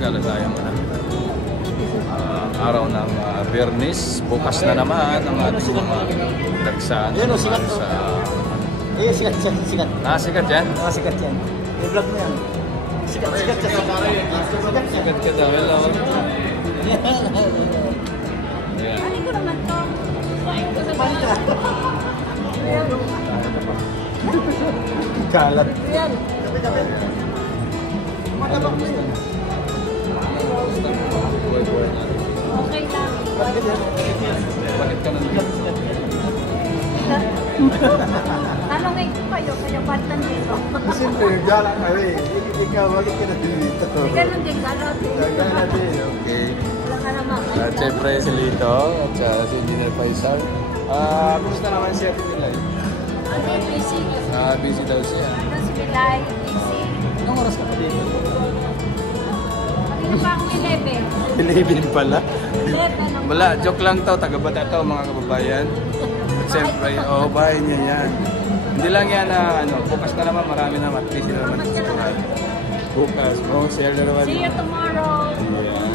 Gala tayong araw ng Biyernes. Bukas na naman ang ating dagsaan. Ayun, sikat to. Ayun, sikat. Sikat yan? Sikat yan. I-vlog mo yan. Sikat. Sikat ka daw. Hello. Ano ko naman to? Kalat. Yan. Kape. Matabak mo yun. Buhay-buhay natin. Okay lang. Bakit ka nandito? Tanongin ko kayo batan dito. Siyempre, galang ka rin. Ikaw, bakit ka na dito? Ganun din, gano'n din. Galang din, okay. Wala ka naman. At syempre si Lito at si Engineer Faisal. Kumusta naman siya si Pilay? Ano, busy. Busy daw siya. Ano si Bilay, busy. Anong oras ka pa dito? Ano pa akong 11? 11 pala. 11. Wala, joke lang to. Taga-Bata to mga kababayan. At syempre, bahay niya yan. Hindi lang yan na bukas na naman, marami naman. Busy na naman. Bukas, share na naman. See you tomorrow. Ayan.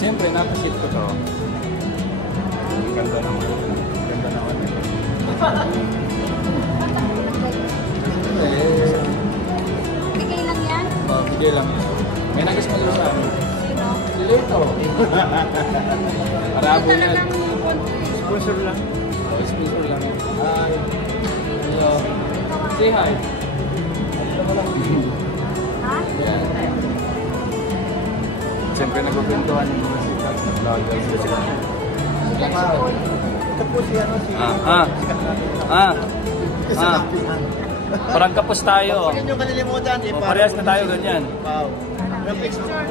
Siyempre, napasip ko to. Ang ganda naman. Ang ganda naman. Bigay lang yan? Bigay lang. May nag-sponsor sa amin. Sino? Si Lito. Marabo Ito na yan. lang yung konti. Sponsor lang. Sponsor lang. Hi. Hello. Say hi. Ha? Siyempre, nagpupintuhan yung mga sikat na vloggers. Ito po si Parang kapos tayo. Huwag nyo kalilimutan. Parehas na tayo ganyan. Pao. Ano picture?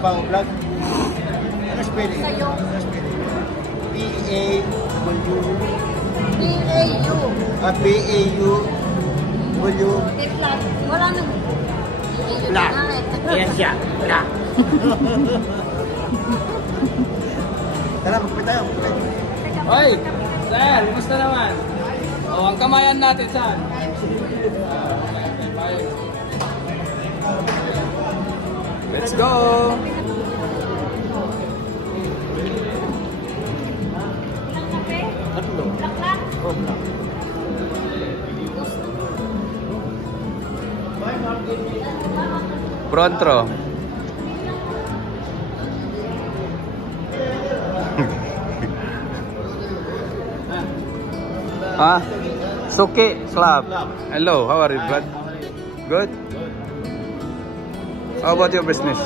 Pao vlog. Ano spelling? Sa'yo. Ano spelling? P-A-W. B-A-U. P-A-U-W. Wala nang... Black. Yan siya. Black. Tara, magpapit tayo. Hoy! Sir, kumusta naman? Ang kamayan natin saan? Let's go! Ilang kape? Tatlo. Black. Oh, black. Pronto. Suki Club. Hello, how are you, bud? Good? How about your business?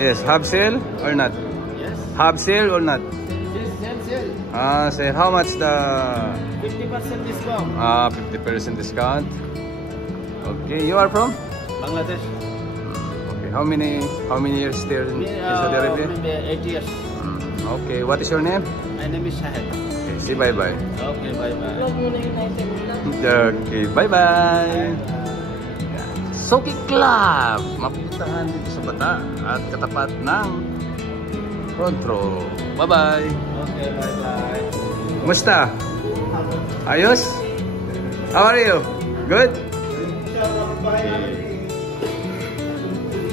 Yes, have sale or not? Yes. Have sale or not? Yes, Say how much the 50% discount. 50% discount. Okay, you are from? Bangladesh. Okay, how many years there in Saudi Arabia? Maybe 8 years. Okay, what is your name? My name is Shahid. Okay, say bye-bye. Okay, bye-bye. Okay, bye-bye. Suki Club. Mapuntahan dito sa Bata at katapat ng Front Row. Bye-bye. Okay, bye-bye. Kumusta? Ayos? How are you? Good?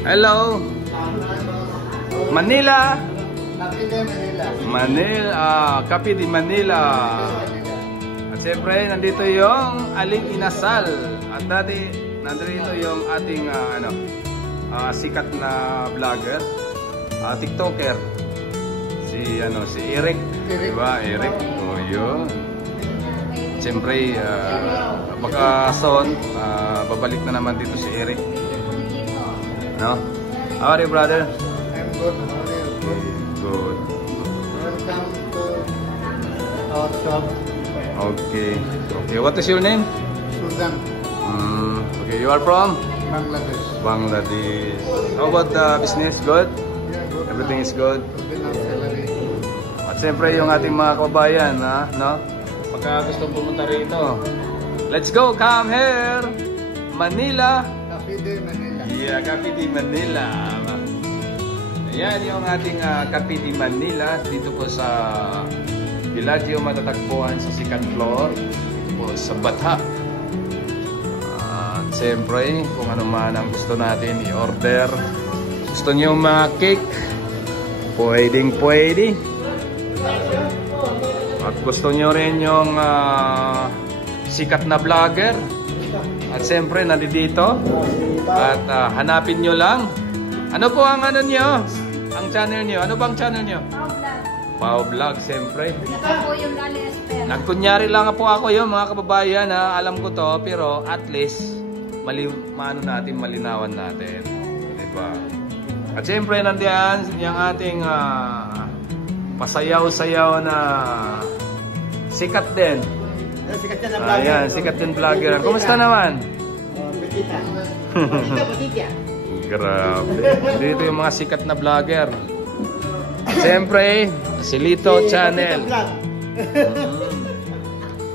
Hello? Manila? Kape di Manila. At siyempre, nandito yung Aling Inasal. At nandito yung ating sikat na vlogger, TikToker. Si Eric. Diba? Eric. O yun. Siyempre, baka soon, babalik na naman dito si Eric. No? How are you, brother? I'm good. How are you? Good. Welcome to our shop. Okay. Okay. What is your name? Sudan, Okay. You are from Bangladesh. Bangladesh. How about the business? Good? Yeah, good. Everything is good? Good enough salary. At siyempre yung ating mga kababayan, no? Pagka gusto pumunta rito, let's go! Come here! Manila! Cafe de Manila. Yeah, Cafe di Manila. Ayan yung ating Cafe di Manila dito po sa Villaggio, matatagpuan sa second floor dito po sa Bata. Siyempre, kung ano man ang gusto natin i-order. Gusto niyo mga cake? Pwedeng pwede. At gusto niyo rin yung sikat na vlogger. At siyempre, nandito. At hanapin nyo lang. Ano po ang ano nyo? Ang channel nyo? Ano bang channel nyo? Pao Vlog, siyempre. Ito po yung Lali Esper. Nagkunyari lang po ako yun, mga kababayan. Alam ko to, pero at least, malinawan natin. Diba? At siyempre, nandiyan yung ating pasayaw-sayaw na sikat din. Sikat yan na vlogger. Ayan, sikat din vlogger. Kumusta naman? Batita. Batita. Grabe. Dito yung mga sikat na vlogger. Siyempre, si Lito Channel.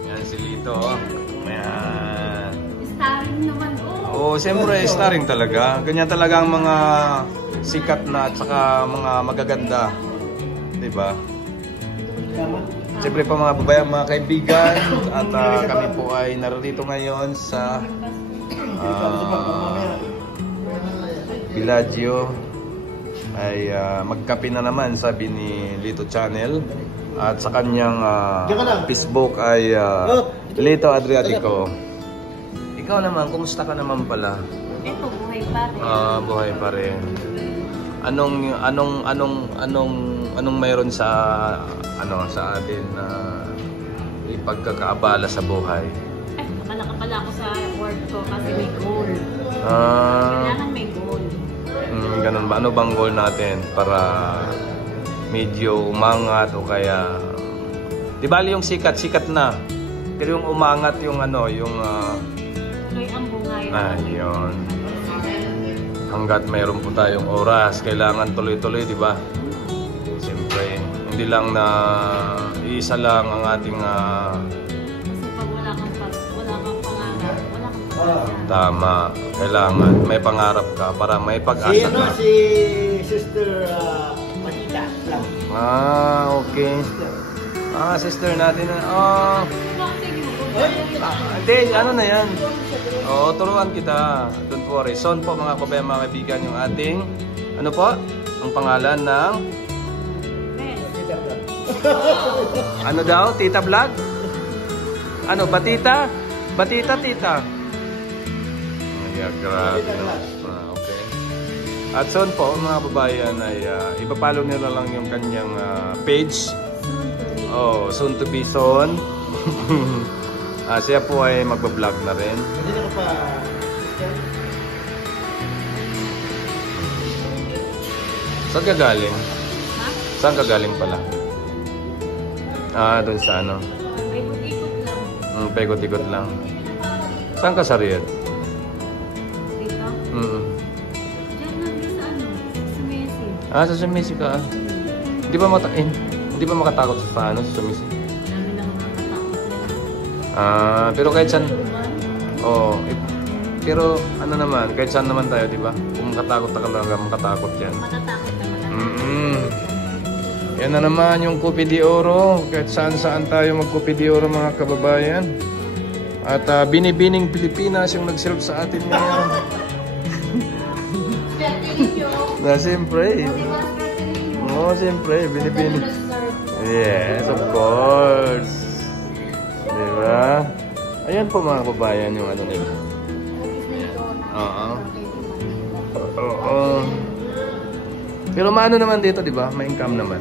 Yan si Lito. Ayan. Starring naman po. Oo, siyempre, starring talaga. Ganyan talaga ang mga sikat na at saka mga magaganda. Diba? Siyempre po mga babayan, mga kaibigan. At kami po ay narito ngayon sa Villaggio. Ay magkape na naman, sabi ni Lito Channel. At sa kanyang Facebook ay Lito Adriatico. Ikaw naman, kumusta ka naman pala? Ito, buhay pa rin. Buhay pa rin. Anong mayroon sa sa atin na ipagkakaabala sa buhay? Ay, nakalaka pala ako sa work ko kasi may goal. Kailangan may goal. Ganun ba? Ano bang goal natin para medyo umangat o kaya... Di bali yung sikat na. Pero yung umangat yung yung... Tuloy ang bungay. Yun. Hanggat mayroon po tayong oras, kailangan tuloy-tuloy, di ba? Siyempre, hindi lang na isa lang ang ating... Kasi pag wala kang pangarap, wala kang pangarap. Tama. Kailangan may pangarap ka para may pag-asa ka. Si Sister Batita. Okay. Sister natin. Hindi, ano na yan? Turuan kita. Don't worry. Son po mga kabayan, mga kaibigan, yung ating, ano po? Ang pangalan ng... Ano daw? Tita Vlog? Ano? Batita? Batita, tita? Yeah, grabe. Okay. At soon po, mga babayan, ay ipapalo nila lang yung kanyang page. Soon to be son. Siya po ay magbablog na rin. Hindi ko pa... Saan ka galing? Ha? Saan ka galing pala? Doon sa ano? Paikot-ikot lang. Paikot-ikot lang. Saan ka sa Riyadh? Dito? Diyan lang din sa ano? Sa Messi. Sa Sumisi ka. Hindi ba makatakot sa sa Sumisi? Dami lang nakakatakot nila. Pero kahit saan... pero ano naman, kahit saan naman tayo, di ba? Kung makatakot ka lang, makatakot yan. Matatakot naman. Yan na naman yung Copi de Oro. Kahit saan tayo mag-Copi de Oro, mga kababayan. At Binibining Pilipinas yung nag-serve sa atin ngayon. Siyempre. Siyempre, Binibining. Yes, of course. Diba? Ayan po mga kababayan yung ano nila. Pero maano naman dito, di ba? May income naman.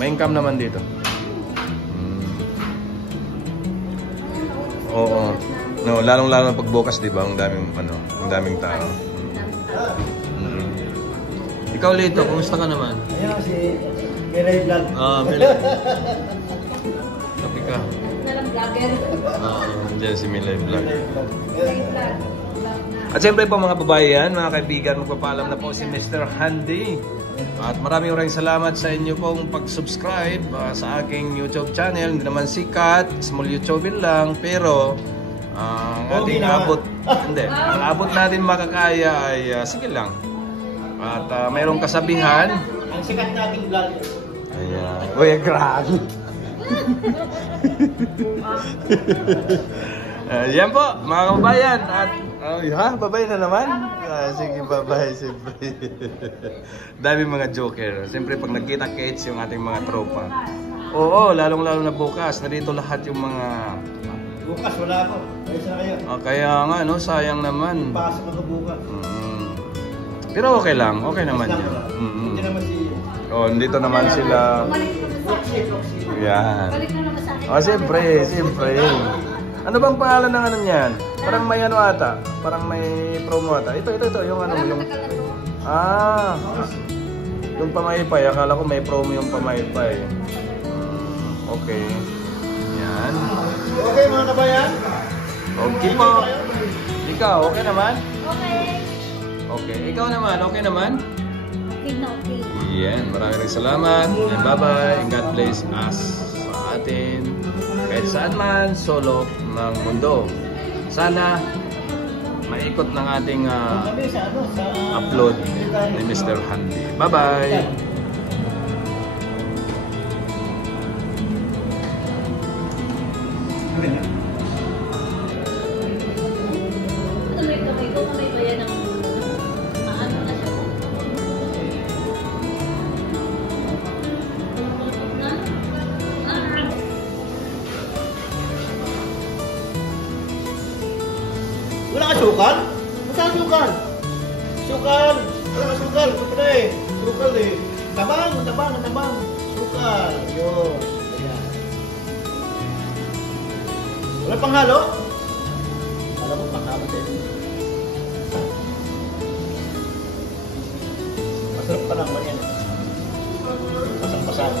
May income naman dito. No, lalong-lalo pag bukas, di ba? Ang daming tao. Ikaw, Lito, kumusta ka naman? Ayan si Miray Vlog. Miray. Tapi ka. Nalang vlogger. Diyan si Miray Vlog. Miray Vlog. At siyempre po mga babayan, mga kaibigan, magpapaalam na po si Mr. Handy. At maraming salamat sa inyo pong pag-subscribe sa aking YouTube channel. Hindi naman sikat, small YouTuber lang, pero ang ating abot, ang abot natin makakaya ay sige lang. At mayroong kasabihan. Ang sikat nating vlog. Ayan. Uy, grabe. Yan po, mga kababayan. At Oh, ha? Babay na naman? Ah, sige, babay, siyempre. Dami mga joker. Siyempre, pag nagkita-kits yung ating mga tropa. Oo, lalong-lalo na bukas. Narito lahat yung mga... Bukas, wala ako. Ayos na kayo. Kaya nga, no? Sayang naman. Pasok ako bukas. Pero okay lang. Okay naman yan. Hindi naman si... Oh, dito naman sila. Balik ko na sa akin. Yan. Balik na naman sa akin. Oh, siyempre, siyempre. Ano bang pangalan ng ano niyan? Parang may ano ata. Parang may promo ata. Ito. Yung ano, yung... Ah. Yung pamaypay. Akala ko may promo yung pamaypay. Okay. Yan. Okay mga kabayan? Okay po. Ikaw, okay naman? Okay. Okay. Ikaw naman, okay naman? Okay na okay. Yan. Maraming salamat. And bye-bye. And God bless us sa atin. Kahit saan man, sulok ng mundo. Sana maikot ng ating Kami sa ano? Sa... upload ni Mr. Handy. Bye-bye! Ito may kamay ko, kamay ba yan ang maano na siya po? Na? Wala ka sukal? Saan sukal? Sukal! Wala ka sukal! Pre! Sukal eh! Tabang! Sukal! Yun! Ayan. Wala pang halo? Wala mo pang halo din. Masarap pa naman yan. Pasang-pasang.